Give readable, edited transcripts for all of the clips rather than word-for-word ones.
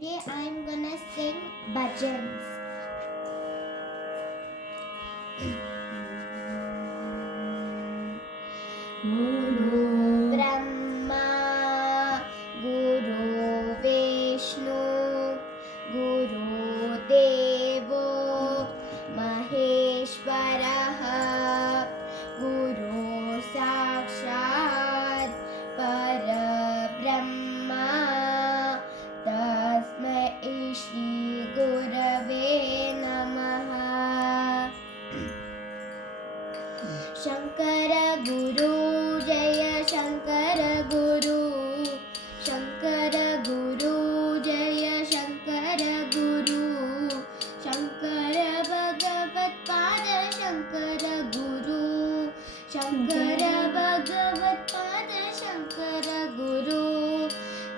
Today I'm gonna sing bhajans. Guru Brahma, Guru Vishnu, Guru Devo Maheshwaraha, Guru Sakshat Parabrahma, Tasmai Shri Gurave Namaha. Shankara Guru Jaya Shankara Guru, Shankara Guru Jaya Shankara Guru, Shankara Bhagavat Pada Shankara Guru, Shankara Bhagavat Pada Shankara Guru,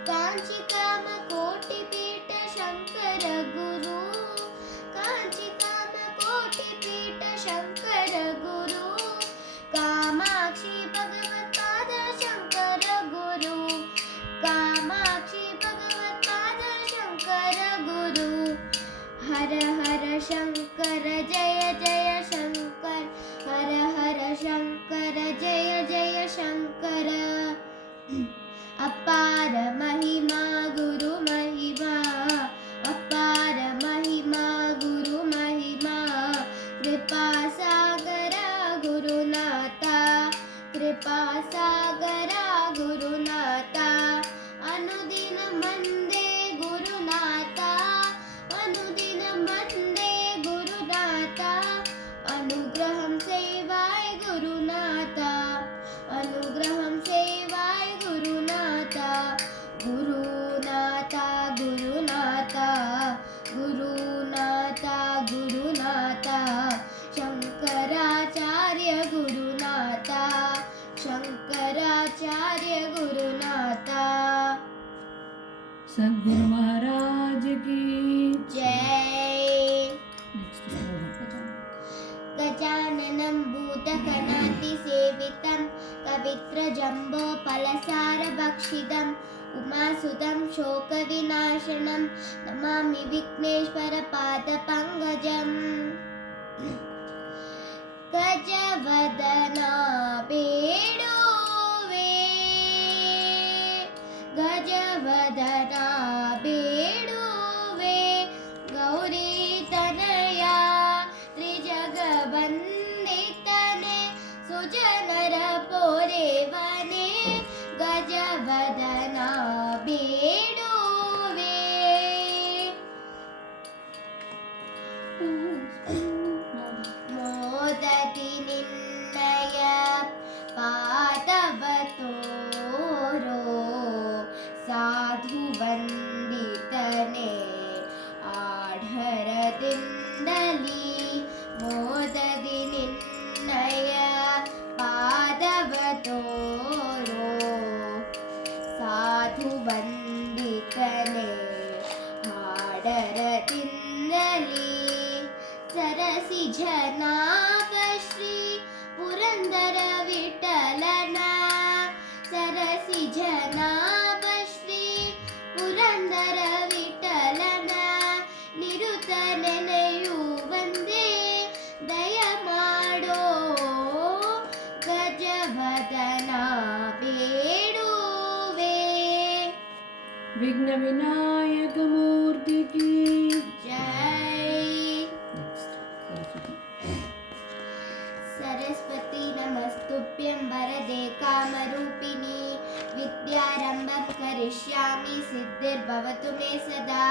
Kanchi Kama Koti Pita Shankara Guru, Kanchi Kama Koti Pita Shankara Guru, Kamakshi Bhagavat Pada Shankara Guru, Kamakshi Bhagavat Pada Shankara Guru, Hara Hara Shankara Jaya Jaya Shankar, Hara Hara Shankara Jaya Jaya Shankara. Apara Mahima Guru Mahima, Apara Mahima Guru Mahima, Kripa Sagara Guru Nata, Kripa Sagara Guru Nata, Anudina Mande Guru Nata, Anudina Mande Guru Nata, Anugraham Sevai Guru Nata, Anugraham Sevai Guru Nata, Guru Nata, Guru Nata, Guru Nata, Guru Nata, Shankaracharya Guru Nata, Shankaracharya Guru Nata. सद्गुरु महाराज की Jai. Next श्लोक गजाननं भूतगणातिसेवितं कवित्रजम्बोफलसारभक्षितम् उमासुतं शोकविनाशनं नमामि विघ्नेश्वरपादपङ्कजम् गजवदना बेडोवे, गजवदना बेडोवे, गौरी तनया त्रिजगवन्दितने सुजनर पोरेवने, गजवदना बेडोवे. मोदति निन्नय पादवतोरो साधु वन्दितने आढरदिन्दली, मोदति निन्नय पादवतोरो साधु वन्दितने आढरदिन्दली, सरसि जनाभ श्री पुरंदर विठ्ठलना, सरसि जनाभ श्री पुरंदर विठ्ठलना, निरुत ನೆನೆಯುವಂದೇ ದಯ ಮಾಡೋ, ಗಜವದನ ಬೇಡುವೆ. विघ्न विनायक मूर्ति की ಜೈ. Next Saraswati Saraswati नमस्तुभ्यं वरदे कामरूपिणी, विद्यारम्भं करिष्यामि सिद्धिर्भवतु मे सदा.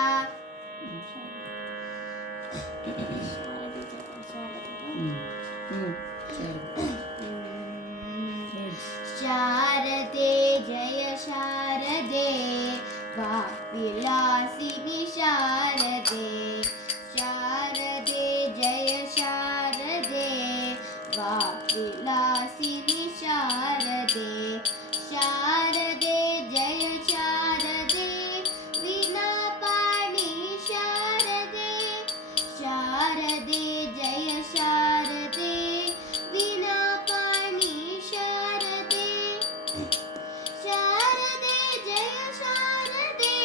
शारदे जय शारदे, वाक्विलासिनि शारदे, शारदे जय शारदे, वाक्विलासिनि शारदे, शारदे जय शारदे, वीणापाणि शारदे, शारदे जय शारदे, वीणापाणि शारदे, शारदे जय शारदे,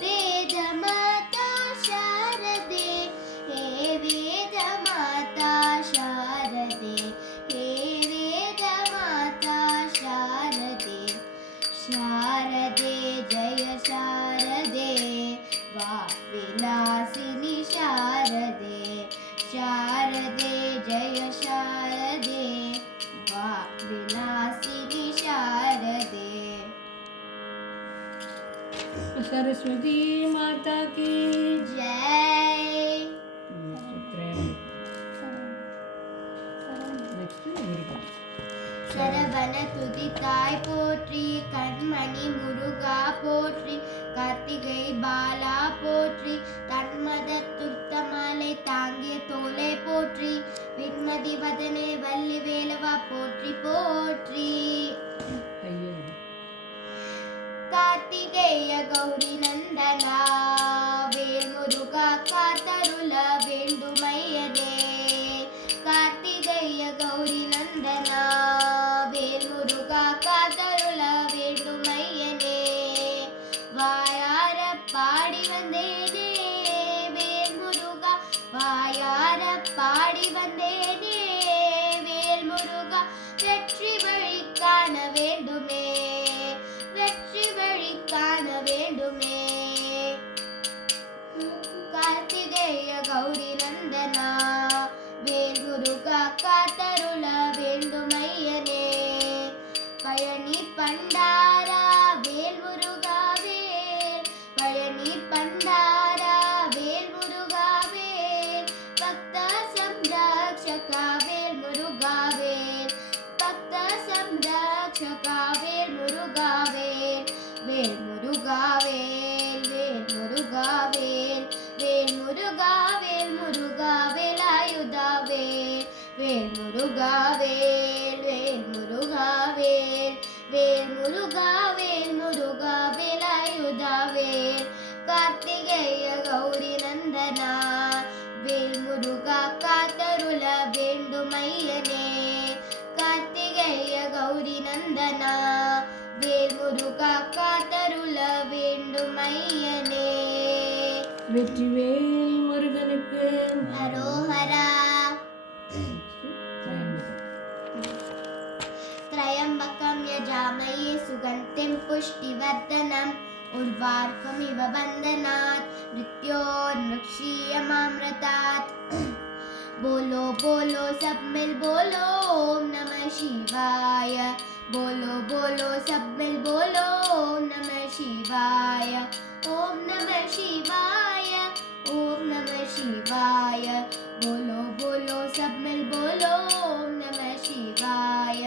वेदमा विलासिनि शारदे शारदे जय शारदे विलासिनि शारदे। सरस्वती माता की जय। சரவண துதித்தாய் போற்றி, கண்மணி முருகா போற்றி, கார்த்திகை பாலா போற்றி, தன்மத துர்த்தமாலை தாங்கிய தோலை போற்றி, விண்மதி வதனே வள்ளி வேலவா போற்றி போற்றி। கார்த்திகேய கௌரி நந்தனா வேல் முருகா காத்தருள வேண்டுமையனே, கார்த்திகேய கௌரி நந்தனா வேல் முருகா காத்தருள வேண்டுமையனே, வாயார பாடி வந்தேனே வேல் முருகா வாயார பாடி வந்தேனே வேல் முருகா, வெற்றி வழி காண வேண்டுமே வெற்றி வழி காண வேண்டுமே। கார்த்திகேய கௌரி நந்தனா வேல் முருகா காத்தருள வேண்டுமையனே, பழனி பண்டாரா வேல் முருகா வேல் பழனி பண்டாரா வேல் முருகா வேல், பக்த சம்ரக்ஷக வேல் முருகா வேல் பக்த சம்ரக்ஷக வேல் முருகா வேல், வேல் முருகா வேல் வேல் முருகா வேல் வேல் முருகா வேல் முருகா வேலாயுதா வேல், வேல் முருகா வேல் வேல் முருகா வேல் வேல் முருகா வேல் முருகா வேலாயுதா வேல், கார்த்திகேய கௌரி நந்தனா வேல் முருகா காத்தருள வேண்டுமையனே, கார்த்திகேய கௌரி நந்தனா வேல் முருகா காத்தருள வேண்டுமையனே। வெற்றிவேல் முருகனுக்கு அரோஹரா। त्रयम्बकं यजामहे सुगन्धिं पुष्टिवर्धनम् उर्वारुकमिव बन्धनात् मृत्योर्मुक्षीयमामृतात्। बोलो बोलो सब मिल बोलो ओम नमः शिवाय, बोलो बोलो सब मिल बोलो ओम नमः शिवाय, ओम नमः शिवाय ओम नमः शिवाय, बोलो बोलो सब मिल बोलो ओम नमः शिवाय।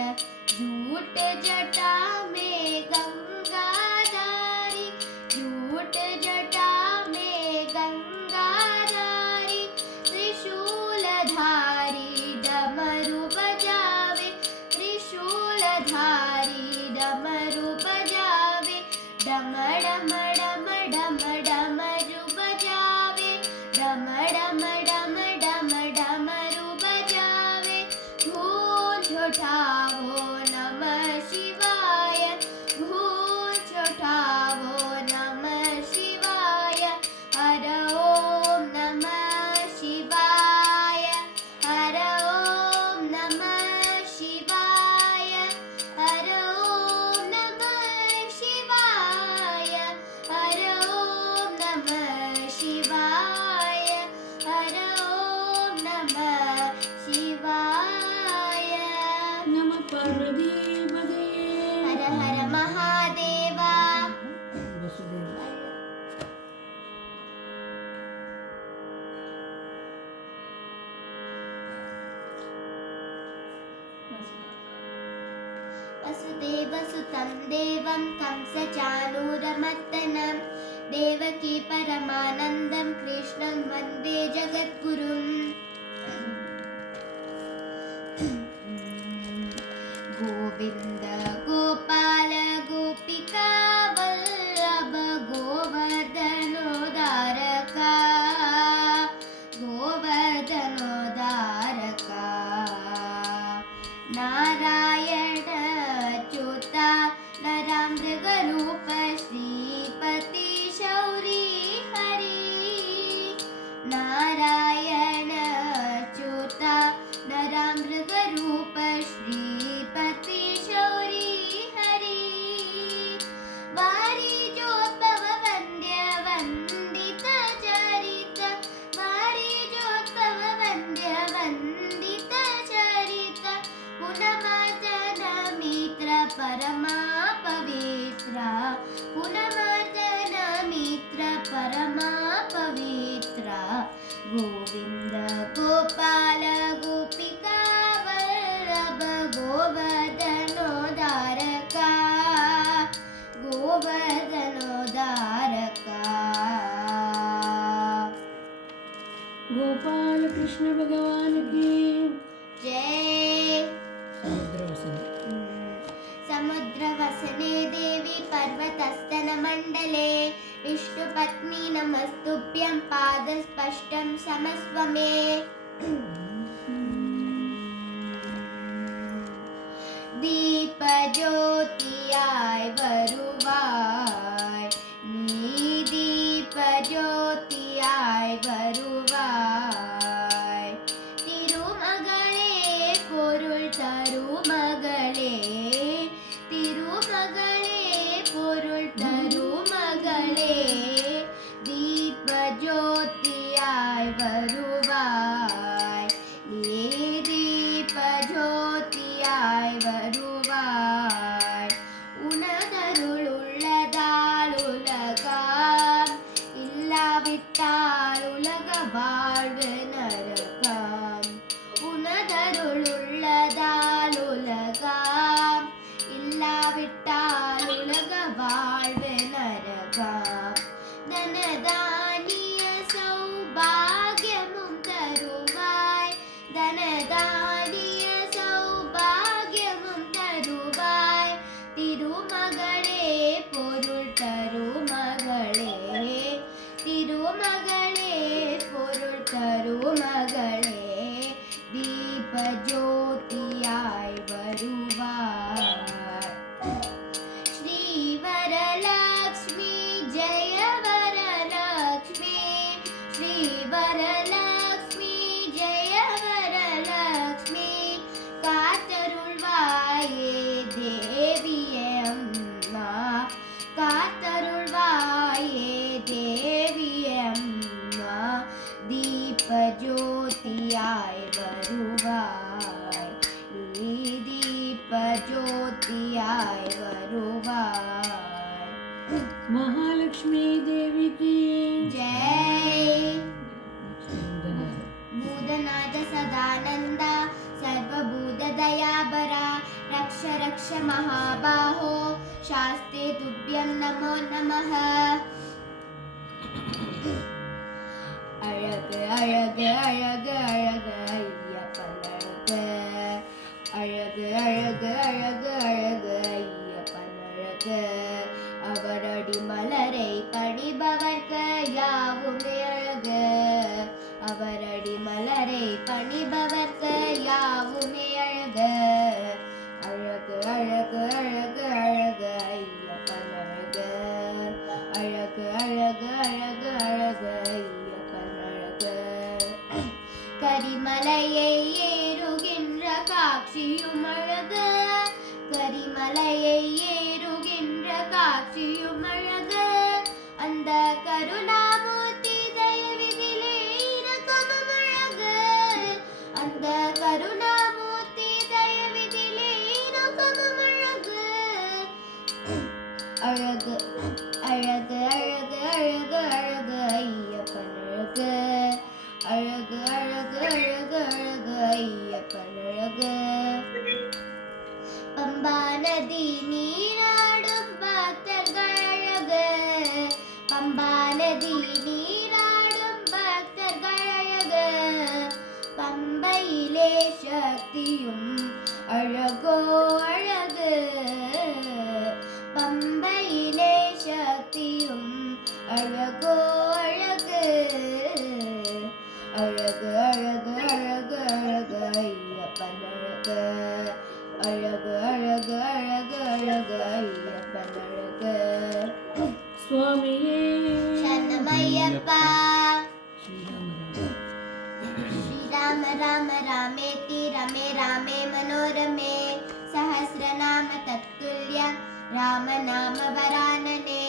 झूठ जटा में गंगाधारी झूठ जटा में गंगाधारी, त्रिशूलधारी डमरू बजावे त्रिशूलधारी डमरू बजावे, डम डम डम डम डमरू बजावे डम डम डम डम डमरू बजावे। गूंज उठावो नमः शिवाय गूंज उठावो नमः शिवाय, हर ओम नमः शिवाय हर ओम नमः शिवाय हर ओम नमः शिवाय हर ओम नमः शिवाय हर ओम नमः शिवाय। नमः पार्वती पदे हर हर महादेवा। वसुदेव वसुदेवसुतं देवं कंसचाणूरमर्दनं, देवकी परमानन्दं कृष्णं वन्दे जगद्गुरुम्। गोविन्द गोपाल गोपिका वल्लभ गोवर्धनोद्धारका गोवर्धनोद्धारका, नारायण च्युता नरामृगरूप श्रीपति शौरी हरि, नारायण गोविन्द गोपाल गोपिका वल्लभ गोवर्धनोद्धारका गोवर्धनोद्धारका गोपाल कृष्ण भगवान की जय। समुद्रवसने समुद्रवसने देवी पर्वतस्तनमण्डले विष्णुपत्नी नमस्तुभ्यं पादस्पष्टं समस्व मे। दीपज्योतियाय வருவாய் நீ தீபஜோதியாய் வருவாய் திருமகளே பொருள் தருமகளே திருமகளே பொருள் தருமகளே தீபஜோதியாய் வருவாய் நீ தீபஜோதியாய் வருவாய் உனதருள் உள்ளதால் உலகம் இல்லாவிட்டால் உலக வாழ்வு நரகம் உனதருள் உள்ளதால் உலகம் இல்லாவிட்டால் உலக வாழ்வு நரகம் தனதானிய சௌபாகியமும் தருவாய் தனதானிய சௌபாகியமும் தருவாய் திருமகளே பொருள் தருமகளே திருமகளே பொருள் தருமகளே தீபஜோதியாய் வருவாய் श्री वरलक्ष्मी जय वरलक्ष्मी श्री वरलक्ष्मी जय वरलक्ष्मी कातरुள்வாயே தேவியே அம்மா காத்தருள்வாயே தேவியே அம்மா தீபஜோதியாய் வருவாய் நீ दीपज्योतियाय வருவாய் महालक्ष्मी देवी की जय। भूतनाथ सदानंद सर्वभूतदयाभरा रक्ष रक्ष महाबाहो शास्ते तुभ्यं नमो नमः। அழகு அழகு அழகு அழகு ஐயப்பனழகு அழகு அழகு அழகு அழகு ஐயப்பனழகு அவரடி மலரை பணிபவர்க்கு யாவுமே அழகு அவரடி மலரை பணிபவர்க்கு யாவுமே அழகு அழகு அழகு அழகு அழகு ஐயப்பனழகு அழகு அழகு அழகு அழகு ஐயப்பனழகு கரிமலையை ஏறுகின்ற காட்சியும் அழகு கரிமலையை ஏறுகின்ற காட்சியும் அழகு அந்த கருணாமூர்த்தி தயவிதிலே இறக்கமும் அழகு அந்த கருணாமூர்த்தி தயவிதிலே இறக்கமும் அழகு அழகு அழகு அழகு அழகு அழகு ஐயப்பன் அழகு அழகு அழகு அழகு அழகு ஐயப்பன் அழகு பம்பா நதி நீராடும் பக்தர்கள் அழகு பம்பா நதி நீராடும் பக்தர்கள் அழகு பம்பையிலே சக்தியும் அழகோ அழகு பம்பையிலே சக்தியும் அழகோ அழகு அழகு அழகு அழகு அழகு ஐயப்பன் அழகு அழகு அழகு அழகு அழகு ஐயப்பன் அழகு स्वामिये शरणमय्यप्पा श्रीराम श्रीराम राम रामेति रमे रामे मनोरमे सहस्रनाम तत्तुल्यं रामनाम वरानने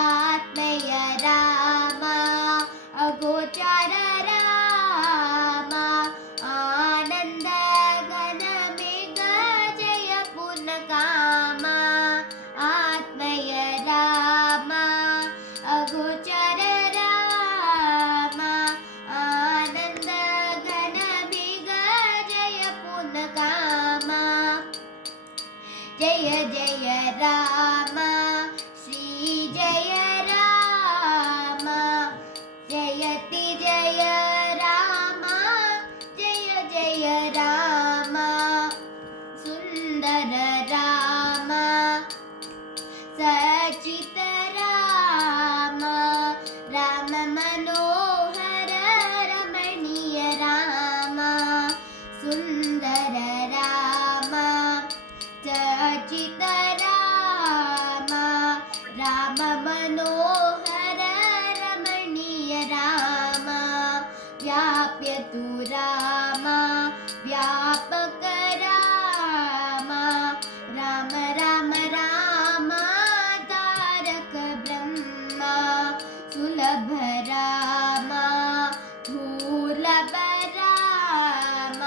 आत्मय राम अगोचर राम आनंद घन मेघ जय पुनकाम आत्मय राम चर्चित राम राम मनोहर रमणीय राम सुंदर राम चर्चित राम राम मनोहर रमणीय राम व्याप्य तु राम व्यापक राम राम राम राम तारक ब्रह्म सुलभ राम दुर्लभ राम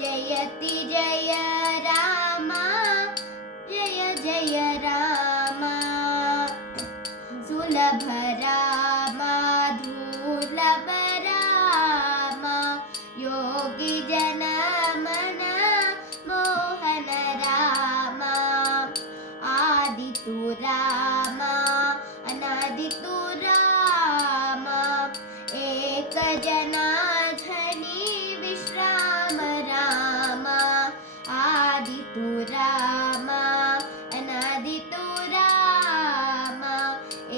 जयति जय राम जय जय राम सुलभ राम दुर्लभ राम योगी जन मन मोहन राम आदि तु राम अनादि तु राम एक जनार्दनी विश्राम राम आदि तु राम अनादि तु राम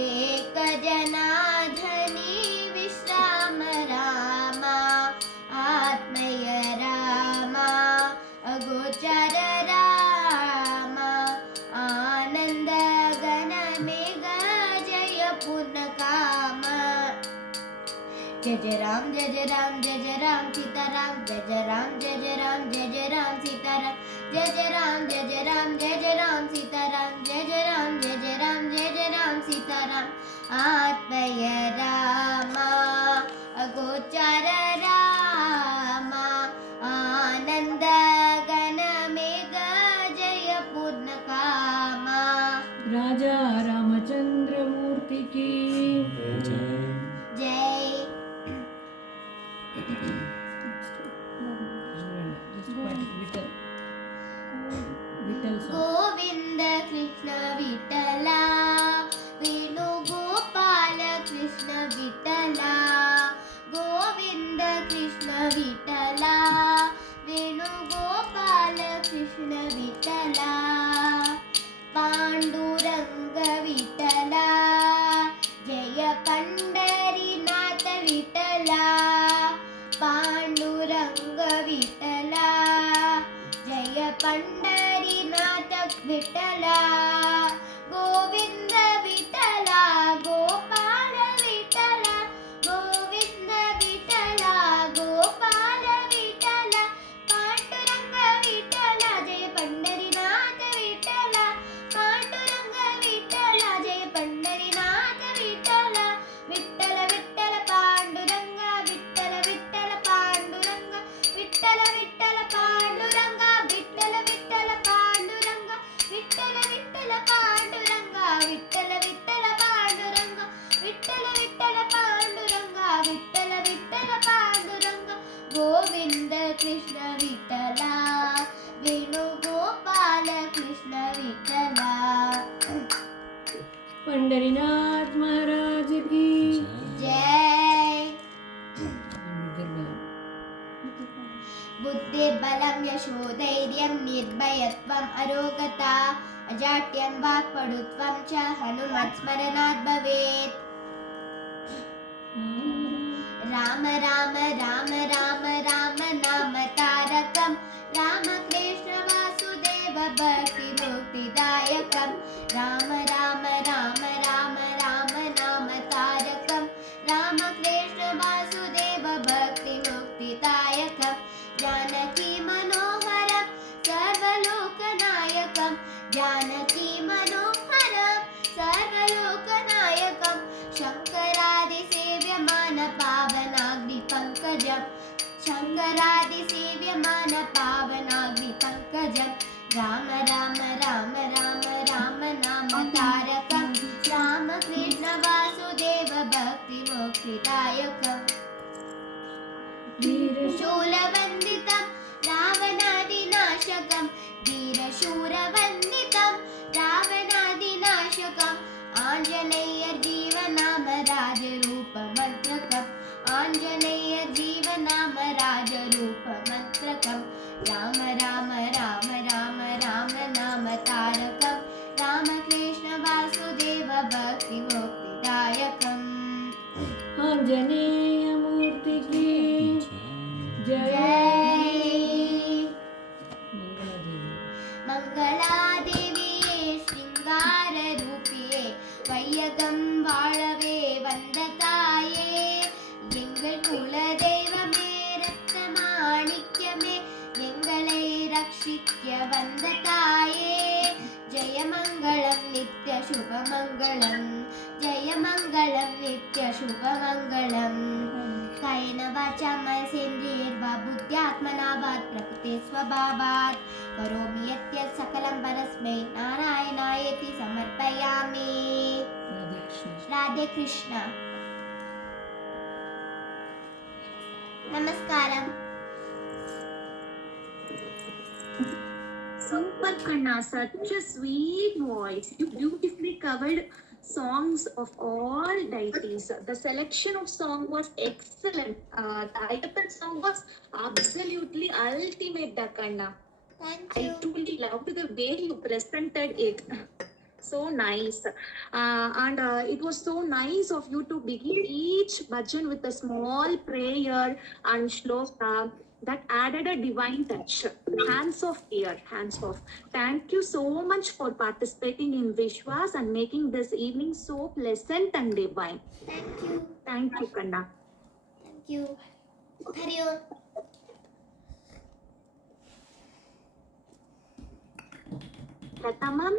एक जनार्दनी विश्राम राम आत्मय राम अगोचर राम आनंद गण मेघ जय पूर्ण काम जय जय राम जय जय राम जय जय राम सीताराम जय जय राम जय जय राम जय जय राम सीताराम जय जय राम जय जय राम जय जय राम सीताराम जय जय राम जय जय राम जय जय राम सीताराम आत्मय राम अगोचर राम आनंद गण मेघ जय पूर्ण काम राजा रामचंद्र मूर्ति की जय विठल विठल song. गोविंद कृष्ण विठला वेणुगोपाल कृष्ण विठला गोविंद कृष्ण विठला वेणुगोपाल कृष्ण विठला पांडुरंग विठला जय पंढरीनाथ विठला पांडुरंग विठला जय पंढरीनाथ विठला गोविंद विठला गोपाल विठला गोविंद विठला गोपाल विठला पांडुरंग विठला जय पंढरीनाथ विठला पांडुरंग विठला जय पंढरीनाथ विठला विठ्ठल विठ्ठल पांडुरंग विठ्ठल विठ्ठल पांडुरंग विठ्ठल विठ्ठल पांडुरंग विठ्ठल विठ्ठल पांडुरंग विठ्ठल विठ्ठल पांडुरंग विठ्ठल विठ्ठल पांडुरंग विठ्ठल विठ्ठल पांडुरंग विठ्ठल विठ्ठल पांडुरंग गोविंद कृष्ण विठला वेणुगोपाल कृष्ण विठला पंढरीनाथ महाराज की जय विदर्भ बुद्धिर्बलं यशोधैर्यं निर्भयत्वम् अरोगता अजाड्यं वाक्पटुत्वं च हनुमत्स्मरणात् भवेत् राम राम राम राम राम नाम तारकं रामकृष्ण वासुदेव भक्तिमुक्तिदायकं राम राम राम राम राम नाम तारकं रामकृष्ण वासुदेव भक्तिमुक्तिदायकं जानकी मनोहरं सर्वलोकनायकं जानकी मनोहरं सर्वलोकनायकं शङ्करादिसेव्यमान पावनाग्निपङ्कजं शङ्करादिसेव्यमान पावनाग्निपङ्कजं राम राम राम राम राम नाम तारकं रामकृष्ण वासुदेव भक्तिमुक्तिदायकम् शूलवन्दितं रावणादिनाशकं वीरशूरवन्दितं रावणादिनाशकम् आञ्जनेयजीवनाम राजरूपमन्त्रकम् आञ्जनेयजीवनाम राजरूपमन्त्रकं राम राम राम राम राम नाम तारकं रामकृष्ण वासुदेव भक्तिमुक्तिदायकम् आञ्जनेयमूर्ति की जय मङ्गलादेविये शृङ्गाररूपिये வையகம் வாழவே வந்த தாயே எங்கள் குலதெய்வமே ரத்ன மாணிக்யமே எங்களை ரட்சிக்க வந்த தாயே ஜெயமங்களம் நித்ய சுபமங்களம் ஜெயமங்களம் நித்ய சுபமங்களம் कायेन वाचा मनसेन्द्रियैर्वा बुद्ध्यात्मना वात् प्रकृते स्वभावात् करोमि यत् सकलं परस्मै नारायणायेति समर्पयामि Radhe Krishna नमस्कारम् Super Kanna, such a sweet voice. You beautifully covered songs of all deities. The selection of song was excellent. The Ayyappan song was absolutely ultimate, Kanna. Thank I you. truly loved the way you presented it. So nice. It was so nice of you to begin each bhajan with a small prayer and shloka that added a divine touch. Hands off here, hands off. Thank you so much for participating in Vishwas and making this evening so pleasant and divine. Thank you. Thank you, Kanna. Thank you. Hari Om. Lata ma'am?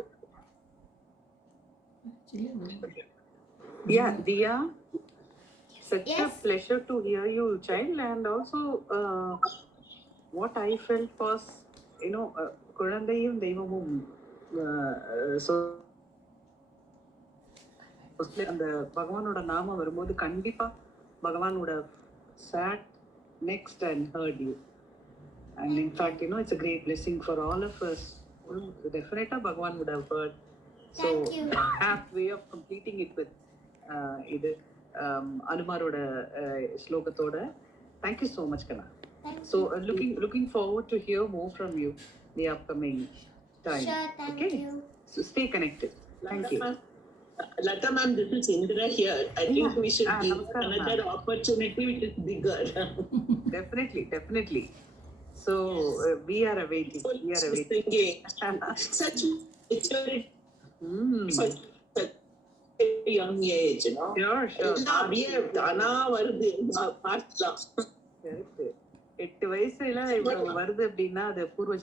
Yeah, Diya, such Yes. a pleasure to hear you, child, and also what I felt was, குழந்தையும் தெய்வமும் so அந்த பகவானோட நாமம் வரும்போது கண்டிப்பா பகவானோட sat next and heard you, and in fact it's a great blessing for all of us. Definitely Bhagavan would have heard. So Thank you. halfway of completing it with இது அனுமாரோட ஸ்லோகத்தோட. Thank you so much, Kanna. Thank So looking forward to hear more from you the upcoming time. Sure, thank Okay? you. So stay connected. Thank you. Lata ma'am, this is Indra here. I think we should give namaskaram, another ma'am. opportunity which is bigger. Definitely. So we are awaiting. Singing. Such maturity for such a young age, Sure. எல்லாம் அப்படியே தானா வருது பார்த்துலாம். Correct. 8 வயசுல இவ்வளவு வருது அப்படின்னா அது பூர்வ